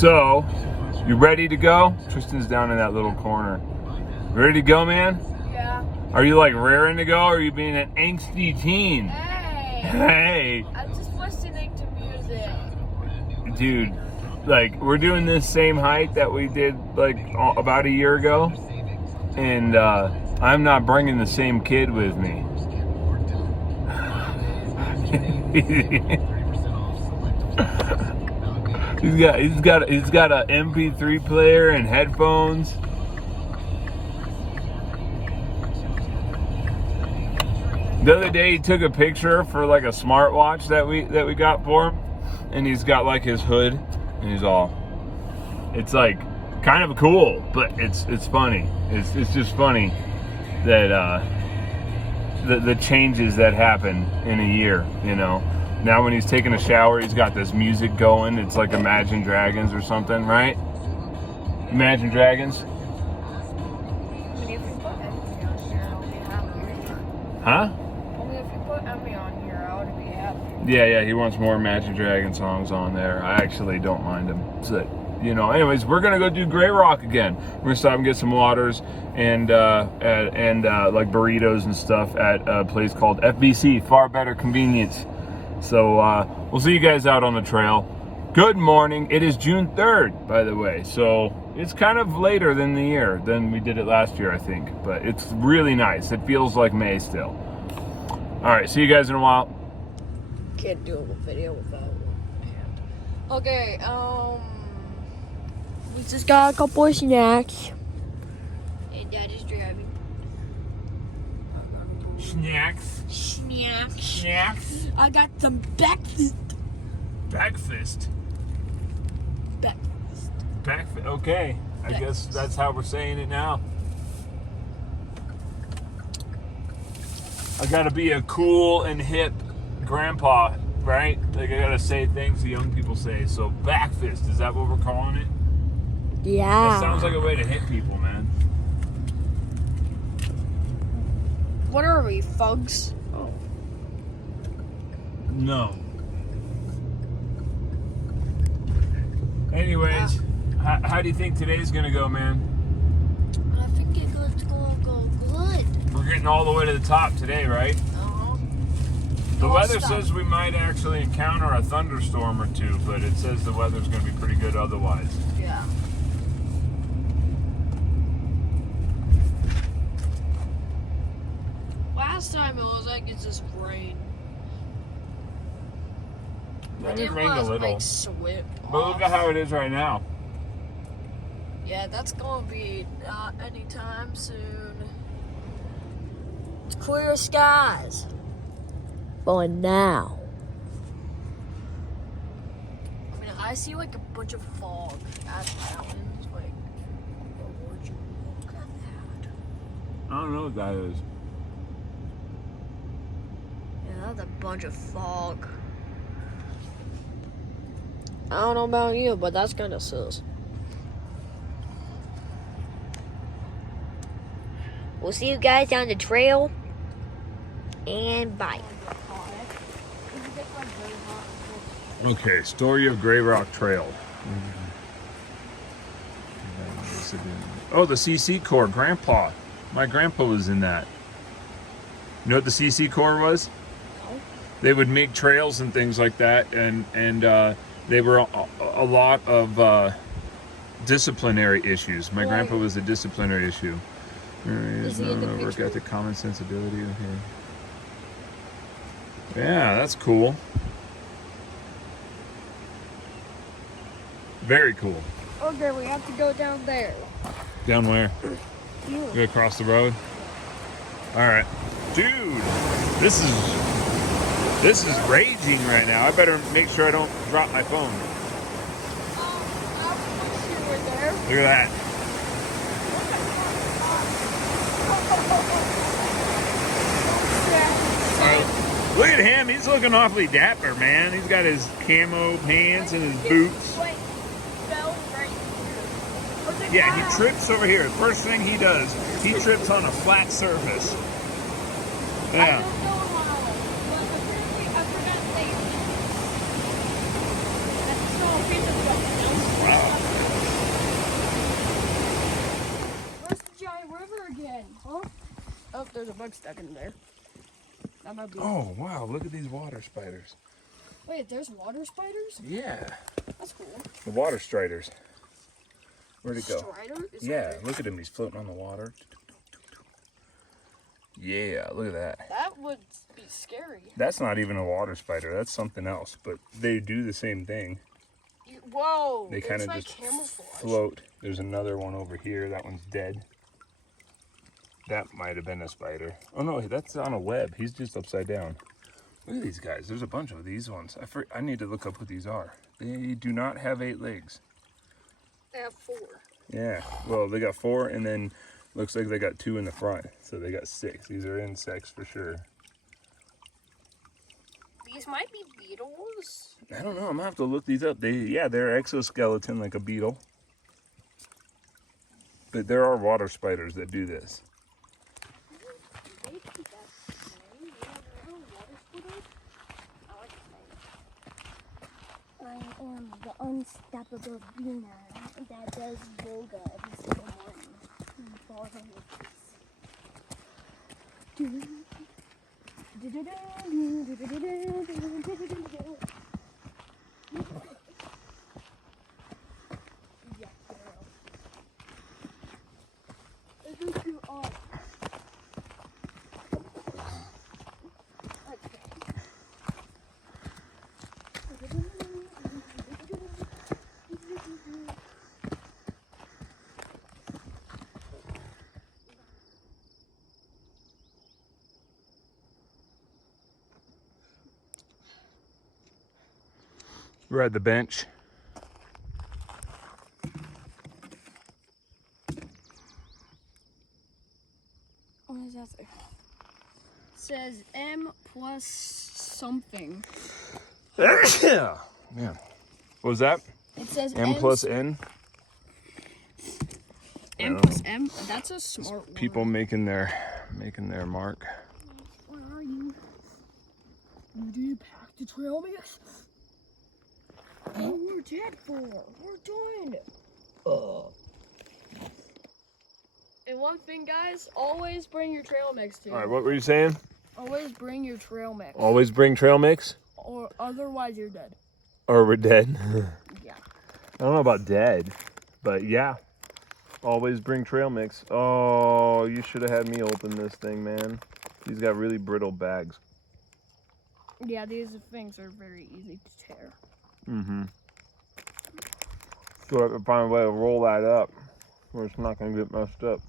So, you ready to go? Tristan's down in that little corner. Ready to go, man? Yeah. Are you like raring to go, or are you being an angsty teen? Hey. Hey. I'm just listening to music. Dude, like, we're doing this same hike that we did like about a year ago, and I'm not bringing the same kid with me. He's got a MP3 player and headphones. The other day he took a picture for like a smartwatch that we got for him, and he's got like his hood, and he's all. It's like kind of cool, but it's funny. It's just funny that the changes that happen in a year, you know. Now when he's taking a shower, he's got this music going. It's like Imagine Dragons or something, right? Imagine Dragons? Only if you put Emmy on here, I'll be happy. Huh? Only if you put Emmy on here, I would be happy. Yeah, he wants more Imagine Dragon songs on there. I actually don't mind him. So, you know, anyways, we're gonna go do Grey Rock again. We're gonna stop and get some waters and like burritos and stuff at a place called FBC, Far Better Convenience. So we'll see you guys out on the trail. Good morning. It is June 3rd, by the way. So it's kind of later than the year than we did it last year, I think. But it's really nice. It feels like May still. All right, see you guys in a while. Can't do a video without one hand. Okay, we just got a couple of snacks. And Dad is driving. Snacks. Snacks. I got some breakfast. Breakfast. Breakfast. Okay. I guess that's how we're saying it now. I gotta be a cool and hip grandpa, right? Like I gotta say things the young people say. So backfist, is that what we're calling it? Yeah. That sounds like a way to hit people, man. What are we, thugs? Oh. No. Anyways, how do you think today's gonna go, man? I think it's gonna go good. We're getting all the way to the top today, right? Uh-huh. The weather says we might actually encounter a thunderstorm or two, but it says the weather's going to be pretty good otherwise. Yeah. Last time it was like it's just rain. Yeah, it rained a little. Like, sweat But look at how it is right now. Yeah, that's gonna be not anytime soon. It's clear skies. For now. I mean, I see like a bunch of fog at the mountains. Like, oh, would you look at that? I don't know what that is. Yeah, that's a bunch of fog. I don't know about you, but that's kind of sus. We'll see you guys down the trail. And bye. Okay, story of Grey Rock Trail. Oh, the CC Corps, Grandpa. My grandpa was in that. You know what the CC Corps was? No. They would make trails and things like that, and they were a lot of disciplinary issues. My grandpa was a disciplinary issue. Is he in the Work picture? ethic, common sensibility. Okay. Yeah, that's cool. Very cool. Okay, we have to go down there. Down where? You. Go across the road? All right. Dude, this is raging right now. I better make sure I don't drop my phone. I wish you were there. Look at that. All right, look at him. He's looking awfully dapper, man. He's got his camo pants and his boots. Wait, fell right here. Yeah, he trips over here. First thing he does, he trips on a flat surface. I Yeah. don't know how, but apparently I forgot they. That's so piece of fucking else. Wow. Oh, there's a bug stuck in there. That might be. Oh, wow. Look at these water spiders. Wait, there's water spiders? Yeah. That's cool. The water striders. Where'd it go? Strider? Yeah, look at him. He's floating on the water. Yeah, look at that. That would be scary. That's not even a water spider. That's something else. But they do the same thing. Whoa. They kind of like just camouflage. float. There's another one over here. That one's dead. That might have been a spider. Oh no, that's on a web. He's just upside down. Look at these guys. There's a bunch of these ones. I need to look up what these are. They do not have 8 legs. They have 4. Yeah. Well, they got 4, and then looks like they got 2 in the front. So they got 6. These are insects for sure. These might be beetles. I don't know. I'm gonna have to look these up. They're exoskeleton like a beetle. But there are water spiders that do this. I am the unstoppable Bina that does yoga every single morning. For her Yeah, girl. This is too odd. We're at the bench. What does that say? It says M plus something. Yeah. Man. What was that? It says M plus N? M plus M. That's a smart one. People making their mark. Where are you? You did pack the trail mix? Oh, we're dead for. We're done. And one thing, guys, always bring your trail mix too. All right, what were you saying? Always bring your trail mix. Always bring trail mix? Or otherwise you're dead. Or we're dead. Yeah. I don't know about dead, but yeah. Always bring trail mix. Oh, you should have had me open this thing, man. These got really brittle bags. Yeah, these things are very easy to tear. Mm-hmm. So I have to find a way to roll that up where it's not going to get messed up.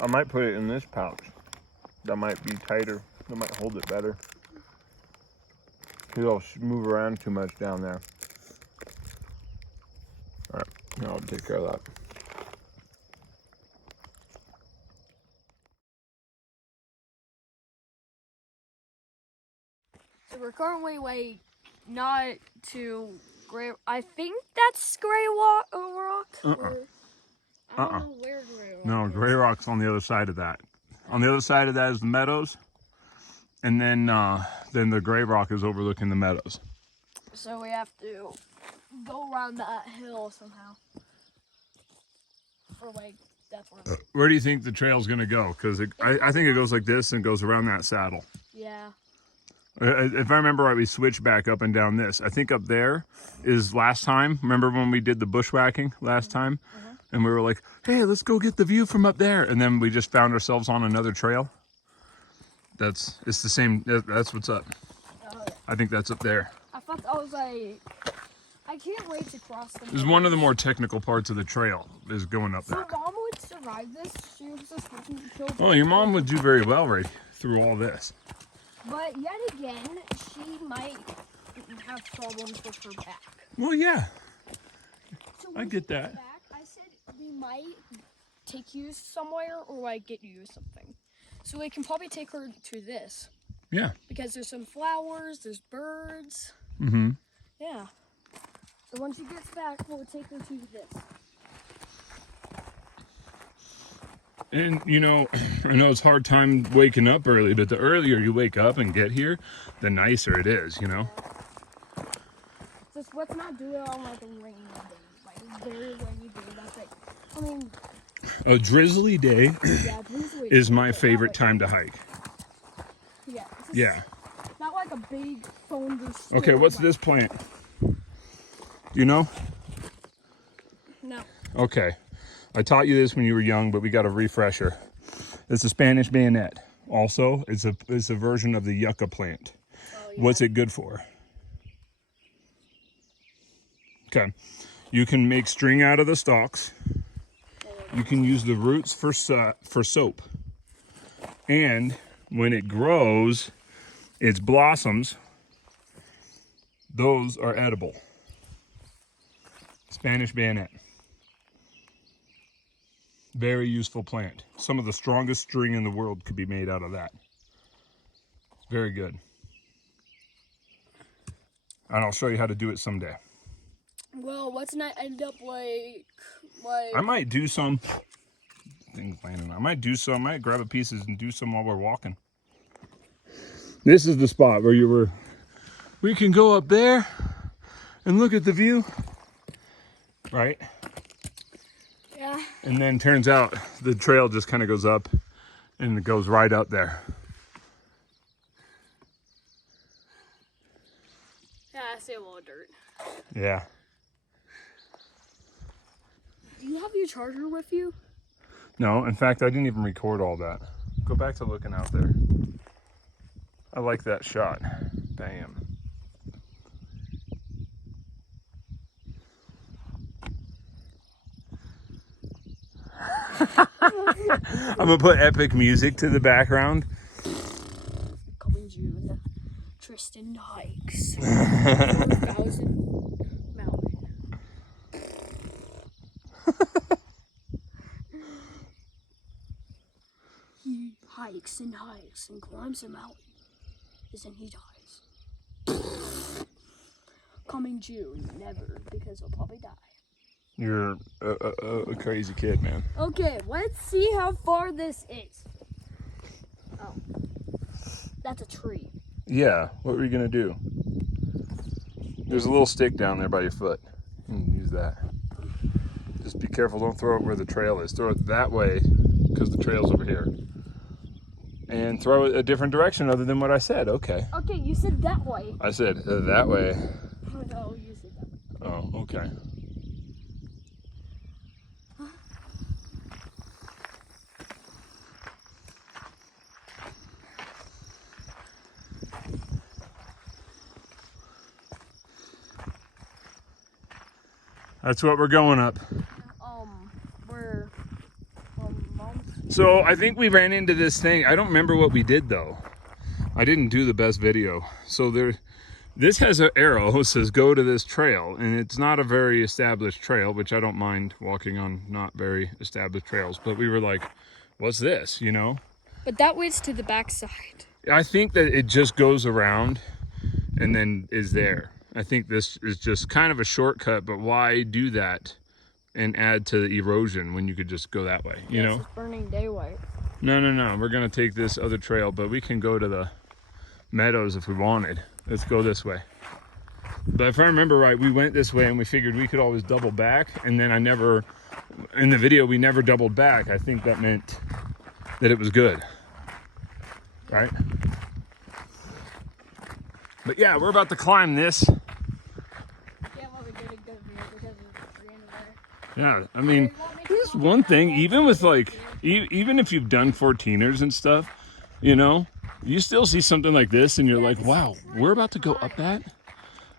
I might put it in this pouch. That might be tighter. That might hold it better. It'll move around too much down there. All right, now I'll take care of that. So we're currently not to gray. I think that's gray rock. Uh-uh. Or, I don't know where gray rock. No, is. Gray Rock's on the other side of that. On the other side of that is the meadows, and then the Gray Rock is overlooking the meadows. So we have to go around that hill somehow. Or that's where. Where do you think the trail's gonna go? Because I think it goes like this and goes around that saddle. Yeah. If I remember right, we switched back up and down this. I think up there is last time. Remember when we did the bushwhacking last time? And we were like, hey, let's go get the view from up there. And then we just found ourselves on another trail. It's the same. That's what's up. Oh, yeah. I think that's up there. I thought I was like, I can't wait to cross the. This is one of the more technical parts of the trail is going up So there. Mom would survive this. She was just looking to kill. Oh, your mom would do very well right through all this. But yet again, she might have problems with her back. Well, yeah, So I when get she gets that. Back, I said we might take you somewhere or like get you something. So we can probably take her to this Yeah. because there's some flowers, there's birds. Mm-hmm. Yeah. So when she gets back, we'll take her to this. And, you know, I know it's a hard time waking up early, but the earlier you wake up and get here, the nicer it is, you know? Just let's not do it on like a rainy day. Like very rainy day. That's like, I mean, A drizzly day Yeah, drizzly. is my That favorite way. time to hike. Yeah. It's just Yeah. Not like a big thunderstorm. Okay, what's like- this plant? You know? No. Okay. I taught you this when you were young, but we got a refresher. It's a Spanish bayonet. Also, it's a version of the yucca plant. Oh, yeah. What's it good for? Okay. You can make string out of the stalks. You can use the roots for soap. And when it grows, its blossoms, those are edible. Spanish bayonet. Very useful plant. Some of the strongest string in the world could be made out of that. Very good. And I'll show you how to do it someday. Well, let's not end up like I might do some things landing. I might grab a pieces and do some while we're walking. This is the spot where we can go up there and look at the view. Right? Yeah. And then turns out the trail just kind of goes up and it goes right up there. Yeah, I see a little dirt. Yeah. Do you have your charger with you? No, in fact, I didn't even record all that. Go back to looking out there. I like that shot. Bam. I'm gonna put epic music to the background. Coming June, Tristan hikes 4,000 mountain. He hikes and climbs a mountain, and then he dies. Coming June, never, because he'll probably die. You're a crazy kid, man. Okay, let's see how far this is. Oh, that's a tree. Yeah, what were you gonna do? There's a little stick down there by your foot. You can use that. Just be careful, don't throw it where the trail is. Throw it that way, because the trail's over here. And throw it a different direction other than what I said. Okay. Okay, you said that way. I said that way. Oh, no, you said that way. Oh, okay. That's what we're going up. We're So I think we ran into this thing. I don't remember what we did though. I didn't do the best video. So this has an arrow that says go to this trail, and it's not a very established trail, which I don't mind walking on not very established trails. But we were like, what's this, you know? But that leads to the backside. I think that it just goes around and then is there. I think this is just kind of a shortcut, but why do that and add to the erosion when you could just go that way, you know? It's burning daylight. No. We're gonna take this other trail, but we can go to the meadows if we wanted. Let's go this way. But if I remember right, we went this way and we figured we could always double back. And then in the video, we never doubled back. I think that meant that it was good, right? But yeah, we're about to climb this. Yeah, well, we did a good view because it's the end of there. Yeah, I mean, this is one thing, even with like, even if you've done 14ers and stuff, you know, you still see something like this and you're like, wow, we're about to go up that?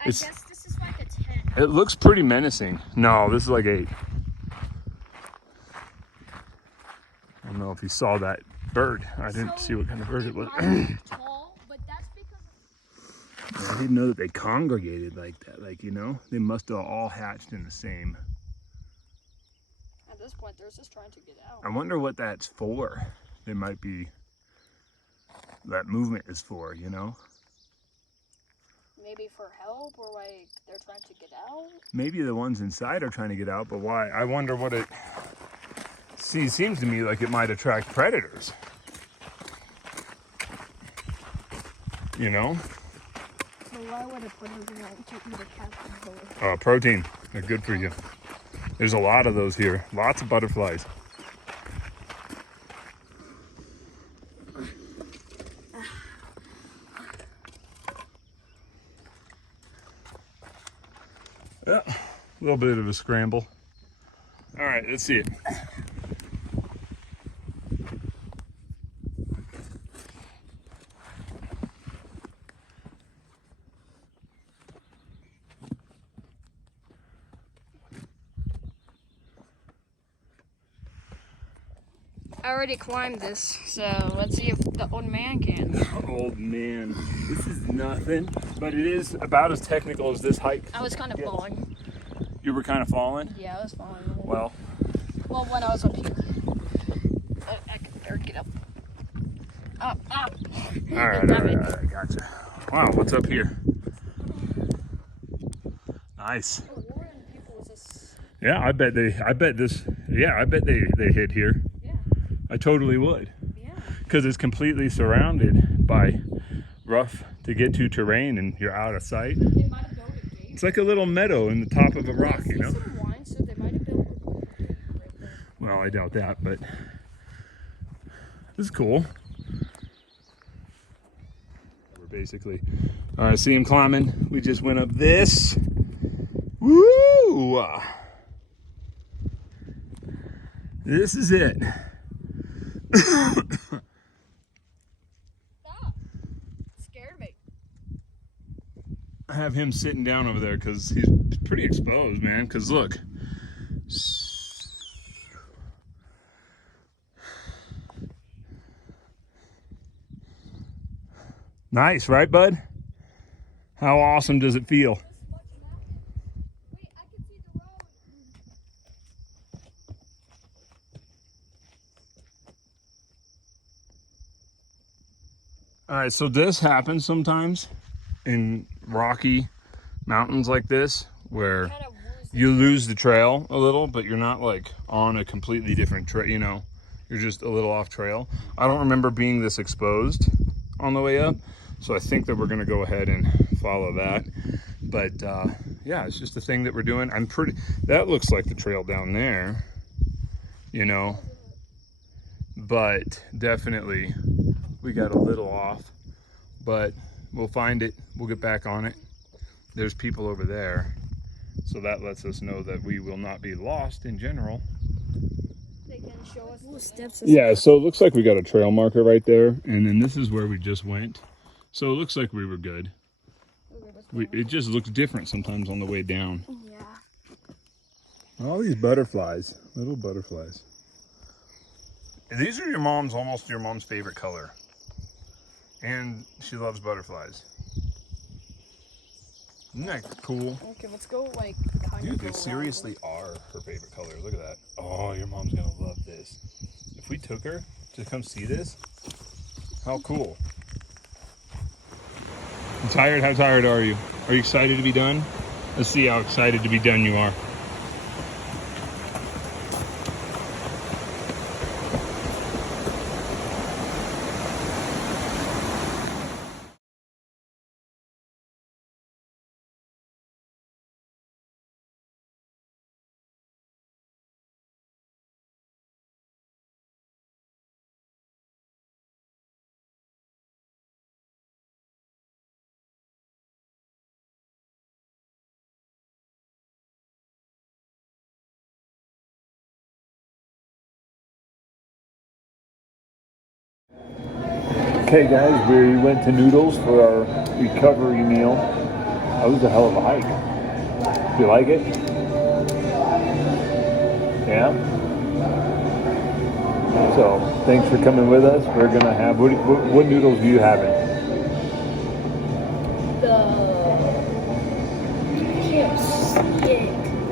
I guess this is like a 10. It looks pretty menacing. No, this is like 8. I don't know if you saw that bird. I didn't see what kind of bird it was. Tall, but that's because I didn't know that they congregated like that. Like, you know, they must have all hatched in the same. at this point they're just trying to get out. I wonder what that's for. It might be that movement is for, you know? Maybe for help, or like they're trying to get out? Maybe the ones inside are trying to get out, but why? I wonder what it... See, it seems to me like it might attract predators. You know? So why would a predator want to eat a caterpillar? Protein. They're good for you. There's a lot of those here. Lots of butterflies. Yeah, a little bit of a scramble. All right, let's see it. I already climbed this, so let's see if the old man can. Old man, this is nothing, but it is about as technical as this hike. I was kind of falling. You were kind of falling? Yeah, I was falling. Well, when I was up here. I can better get up. Up. all right, gotcha. Wow, what's up here? Nice. Yeah, I bet they hid here. Yeah. I totally would. Yeah. Because it's completely surrounded by rough to get to terrain and you're out of sight. They might have built a gate. It's like a little meadow in the top of a rock, you know? Some wine, so they might have built a gate right there. Well, I doubt that, but this is cool. We're basically, all right, see him climbing. We just went up this. Woo! This is it. Stop. Scared me. I have him sitting down over there because he's pretty exposed, man. Because look. Nice, right, bud? How awesome does it feel? Wait, I can see the road. All right, so this happens sometimes in rocky mountains like this where you lose the trail a little, but you're not like on a completely different trail, you know, you're just a little off trail. I don't remember being this exposed on the way up, so I think that we're gonna go ahead and follow that. But yeah, it's just a thing that we're doing. That looks like the trail down there, you know, but definitely we got a little off, but we'll find it. We'll get back on it. There's people over there, so that lets us know that we will not be lost in general. They can show us the steps. Yeah, so it looks like we got a trail marker right there, and then this is where we just went. So it looks like we were good. It just looks different sometimes on the way down. Yeah. All these butterflies, little butterflies. These are almost your mom's favorite color. And she loves butterflies. Isn't that cool? Okay, let's go like kind Dude, of. they seriously are her favorite color. Look at that. Oh, your mom's gonna love this. If we took her to come see this, how cool. You tired? How tired are you? Are you excited to be done? Let's see how excited to be done you are. Okay guys, we went to Noodles for our recovery meal. That was a hell of a hike. Do you like it? Yeah? So, thanks for coming with us. We're gonna have, what noodles do you have in?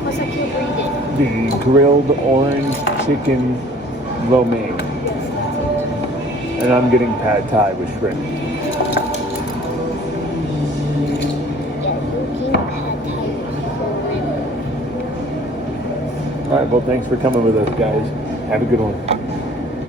Plus I can't read it. The grilled orange chicken lo mein. And I'm getting pad thai with shrimp. All right, well, thanks for coming with us, guys. Have a good one.